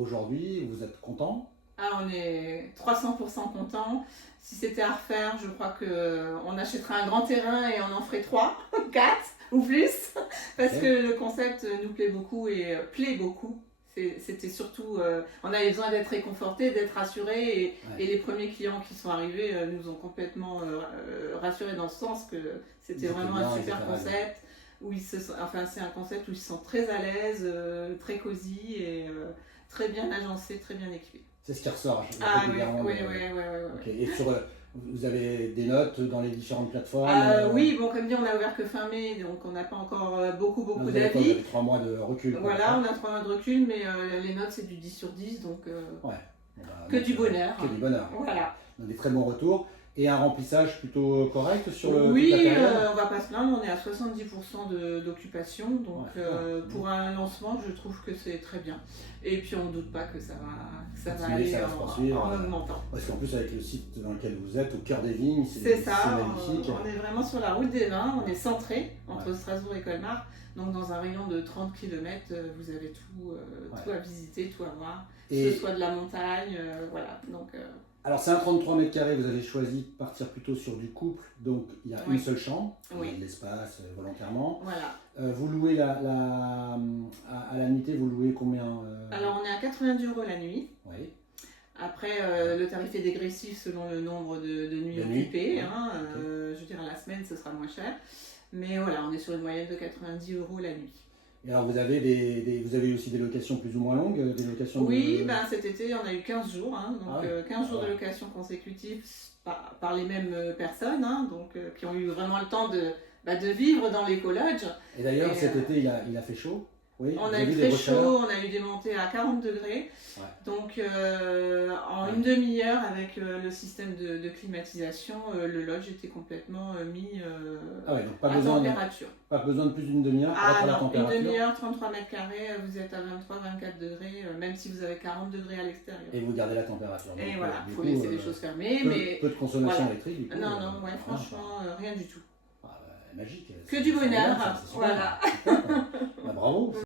aujourd'hui, vous êtes content? Ah, on est 300% content. Si c'était à refaire, je crois qu'on achèterait un grand terrain et on en ferait 3, 4 ou plus. Parce Ok. que le concept nous plaît beaucoup et plaît beaucoup. C'était surtout, on avait besoin d'être réconforté, d'être rassuré et Ouais. les premiers clients qui sont arrivés nous ont complètement rassurés dans le sens que c'était Ils étaient vraiment bien, un ils super étaient ravis. concept où enfin c'est un concept où ils se sentent très à l'aise, très cosy et très bien agencé, très bien équipé. C'est ce qui ressort Ah oui, régulièrement. oui, oui, oui, oui, Ok. oui. Et vous avez des notes dans les différentes plateformes? Oui, bon, comme dit, on a ouvert que fin mai, donc on n'a pas encore beaucoup Là, beaucoup vous avez quoi? Vous d'avis. avez 3 mois de recul, quoi, Voilà, on d'accord? a 3 mois de recul, mais les notes c'est du 10 sur 10, donc Ouais. Bon, bah, que donc, du bonheur. que du bonheur. Voilà. Donc, des très bons retours. Et un remplissage plutôt correct sur toute la Oui, période? on va pas se plaindre, on est à 70% d'occupation, donc Ouais, ouais. pour un lancement, je trouve que c'est très bien. Et puis on ne doute pas que ça va Continuer, aller ça va se poursuivre. en augmentant. Parce qu'en plus, avec le site dans lequel vous êtes, au cœur des vignes, C'est ça, c'est magnifique. on est vraiment sur la route des vins, on est centré entre Ouais. Strasbourg et Colmar. Donc dans un rayon de 30 km, vous avez tout, tout à visiter, tout à voir. Que Et ce soit de la montagne, voilà. Donc, alors, c'est un 33 mètres carrés, vous avez choisi de partir plutôt sur du couple, donc il y a Oui. une seule chambre, il y a Oui. de l'espace volontairement. voilà. Vous louez à la nuitée, vous louez combien Alors on est à 90 € la nuit. Oui. Après, le tarif est dégressif selon le nombre de nuits De nuits, occupées. ouais. Hein. Ok. Je veux dire, à la semaine, ce sera moins cher. Mais voilà, on est sur une moyenne de 90 € la nuit. Et alors, vous avez vous avez aussi des locations plus ou moins longues, des locations Oui, de... ben, cet été, on a eu 15 jours. Hein, donc, Ah ouais. 15 jours Ah de ouais. location consécutive par les mêmes personnes, hein, donc, qui ont eu vraiment le temps de vivre dans l'écologe. Et d'ailleurs, Et, cet été, il a fait chaud. Oui, On vous a avez eu vu des très grosses chaud, chaleurs? on a eu des montées à 40 degrés. Ouais. Donc en Ouais. une demi-heure avec le système de climatisation, le lodge était complètement mis Ah ouais, donc pas à besoin température. pas besoin de plus d'une demi-heure pour Ah être à la non, température. une demi-heure, 33 mètres carrés, vous êtes à 23-24 degrés, même si vous avez 40 degrés à l'extérieur. Et vous gardez la température. Et Donc, voilà, du il faut coup, laisser les choses fermées, mais peu de consommation voilà. électrique, du coup. Non, non, ouais, rien, franchement, rien du tout. quoi. Ah, bah, magique. Que du bonheur, C'est super, voilà. c'est top. Bah, bravo.